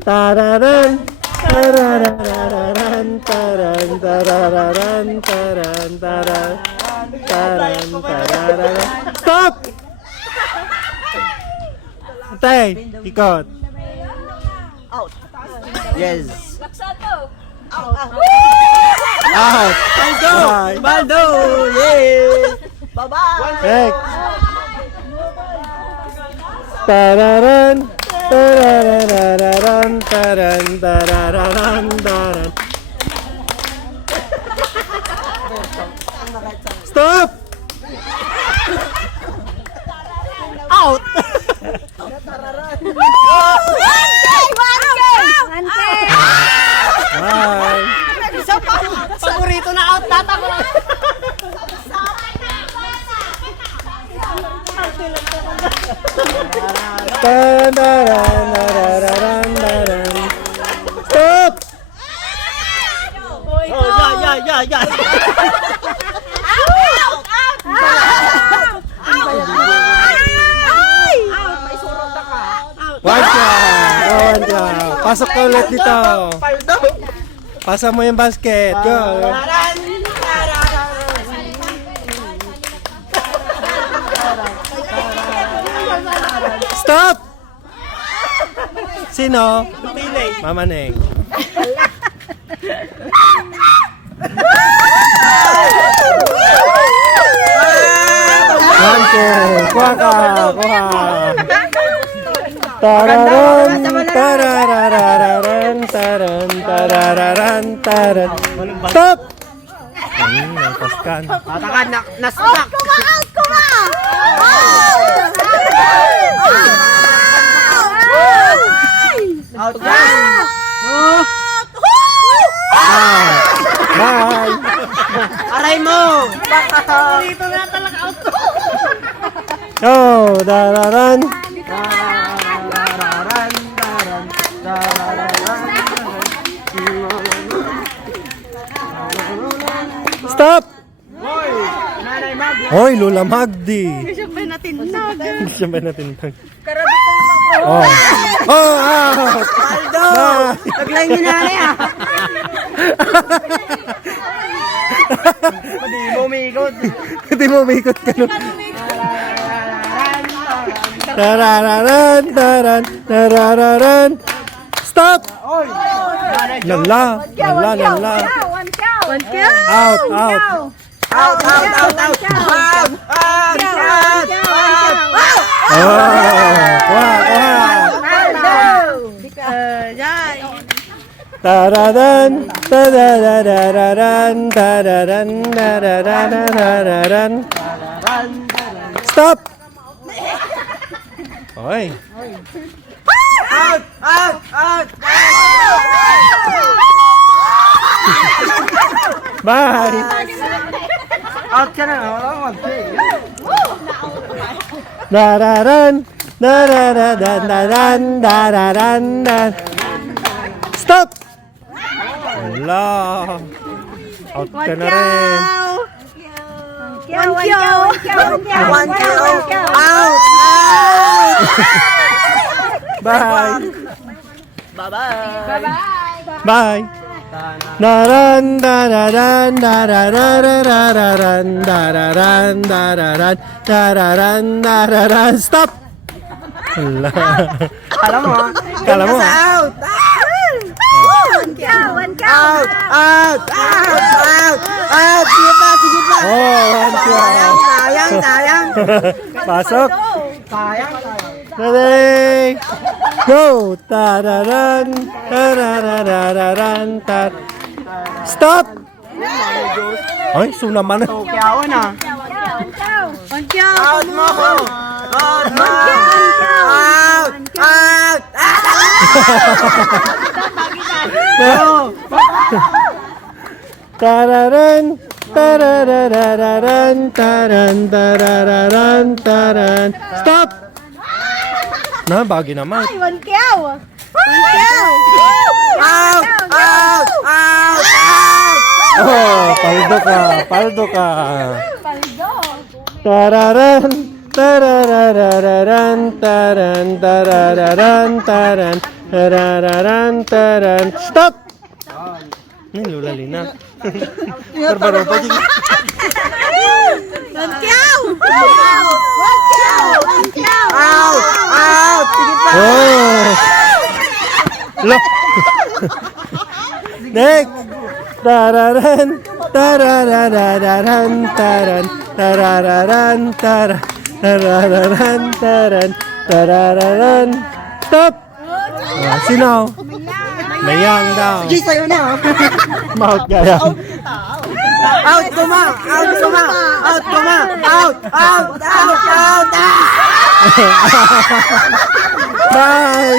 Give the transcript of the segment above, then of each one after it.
Tararan, tararararan, taran, tarararan, taran, taran, taran, tarararan. Stop! Tay, ikot. Out. Yes. Out. Out. Baldo! Bye. Baldo! Yeah! Bye-bye! Next. Tararan, tararararan, taran, tarararan, taran. Stop! Out! Bye! Paborito na out tata ko. Tararararan. Stop! Oh, yeah. May surot na ka. One shot! One shot! Pasok ka ulit dito! Paldo! Pasa mo yung basket! Go! Stop! Sino? Pili. Mama Neng. One point! Kuha ka! Kuha! Tararan! Tararararan! Taran! Tarararan! Taran! Stop! Napaskan. Tatakan na nasak. Out yan. Bye! Aray mo. Dito na talaga out. Oh! Tararan! Stop! Nanay Mag. Hoy, Lola Magdi! Siya ba natinag? Hindi siya ba natin pag... Oh! Oh! Out! Aldo! Bye! Taglay ni nanay ah. Hindi mo umigot. Hindi mo umikot ka nun. Tarararan! Taran! Tarararan! Stop! Oy! Nanay Jo. Lala! Lala! Lala! Out! Out! Out! Oh! Kuha! Kuha! Tararan! Tararararan! Tararan! Tararararan! Stop! Hoy! Out! Bye! Out ka na. Wala kang mag-play. Dararan! Darararan! Dararan! Stop! Wala! Out ka na rin. One kill. Out! Bye! Bye-bye. Bye! Daran! Dararan! Dararararan! Dararan! Dararan! Dararan! Dararan! Stop! Wala! Kala mo ah. Kala mo ah. Out! Out! Sige pa. Oh, one shot. Sayang. Pasok! Sayang. Ready? Go! Tararan! Tararararan! Tar... Stop! Ay, sunaman na. Kyawan ah. Out mo. Out! Tararan! Tararararan! Taran! Tarararan! Taran! Stop! Na, bagi naman. Out! Oh, paldo ka. Tararan! Tararararan! Taran! Tarararan! Taran! Tarararan, taran. Stop! Ini lulali na. Barbaro pa dyan. Out! Out! Sige pa! Oh! Look! Next! Tararan, tararararan, taran, tarararan, taran, tarararan, taran, tarararan. Stop! Sino? Mayang daw. Sige, sa'yo na. Mouth kaya. Out, kuma! Out, kuma! Out, kuma! Out! Out! Out! Out! Bye!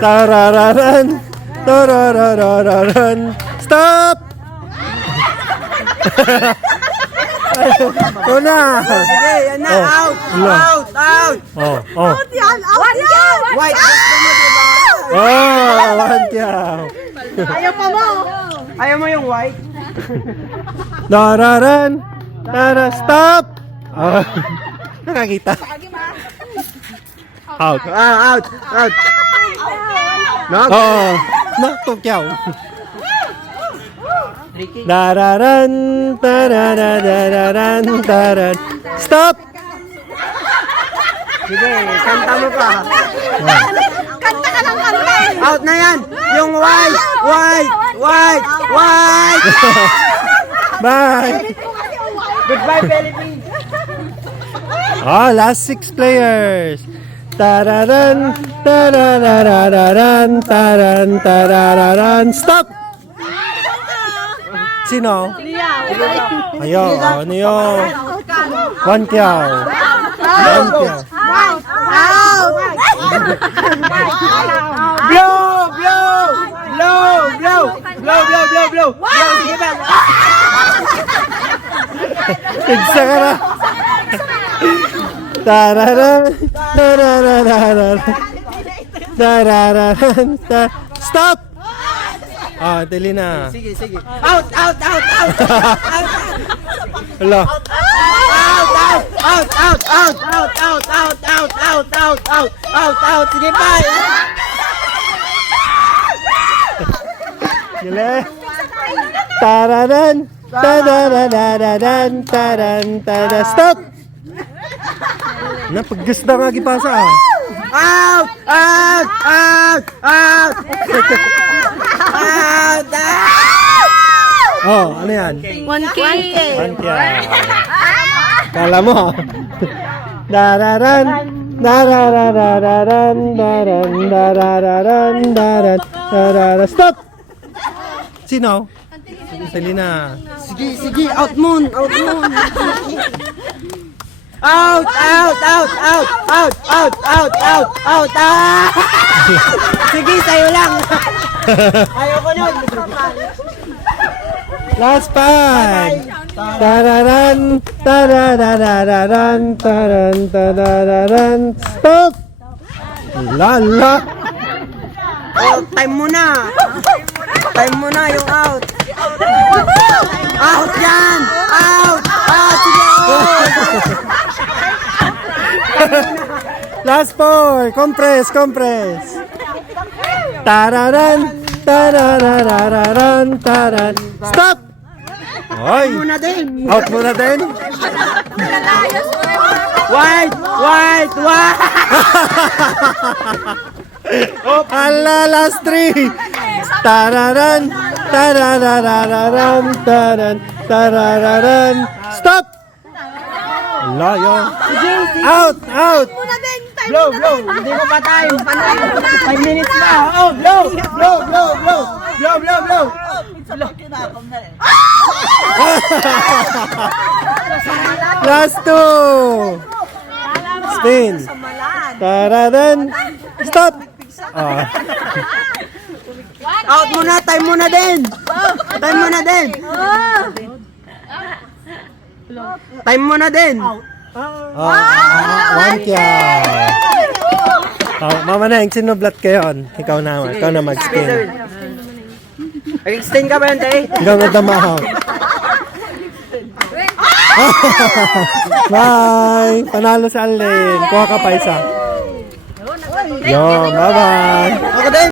Tarararan, tararararan. Stop! Ito na. Sige, yan na. Oh, Out! wala. Out! Out! Oh, oh. White! Gusto mo, diba? Oh, one cow. Ayaw mo yung white? Tararan, tara, stop! Oh, nakakita. Out. Out! Out! No? Oh, nakto cow. Tararan, tararararan, taran. Stop! Sige, kanta mo pa. Out na yan! Yung white! White! White! White! Bye! Goodbye, Philippines! Oh, last 6 players. Tararan, tararararan, taran, tarararan. Stop! Sino? Ayo, ano yun? One cow. One cow. Blow! Blow! Blow! Blow! Blow! Blow! Blow! Blow! Blow! Sige ba? Tigsa ka na. Tararan, tararararan, tarararan, stop! Ah, dali na. Sige, sige. Out! Out! Out! Out! Out! Hala. Out! Out! Out! Out! Out! Out! Out! Out! Out! Out! Out! Out! Out! Out! Sige pa! Gila. Tararan, tararararan, taran, taran, stop! Napaggas na nga gipasa ah. Out! Out! Out! Out! Out! Oh, ano yan? 1K. One cow. Kala mo. Dararan, dararararan, daran, darararan, daran, darara. Stop! Sino? Selena. Sige, sige. Out moon! Out moon! Out! Out! Out! Out! Out! Out! Out! Out! Out! Ah! Sige, sa'yo lang. Ayoko nun. Last five. Tararan, tararararan, taran, tarararan. Stop! Lala. Oh, time mo na. Time mo na yung out. Out yan! Out! Out! Sige! Last four. Compress, compress. Tararan, tararararan, taran. Stop! Hoy! Muna din. Out muna din. White! White! White! Hala, last three. Tararan, tararararan, taran, tarararan. Stop! Hala, yun. Out, out. Blow, blow! Hindi mo pa time. 5 minutes na. Oh, blow! Blow, blow, blow! Blow, blow, blow! Last two. Spin. Tararan. Stop. Ah. Out muna, time muna din. Time muna din. Time muna din. One cow. Oh, mama na, yung sinublat kayo. Ikaw na mag-spin. Extend ka ba yun, te? Ikaw na damahaw. Bye! Panalo si Alin. Kuha ka pa isa. Yo, bye-bye! Ako din.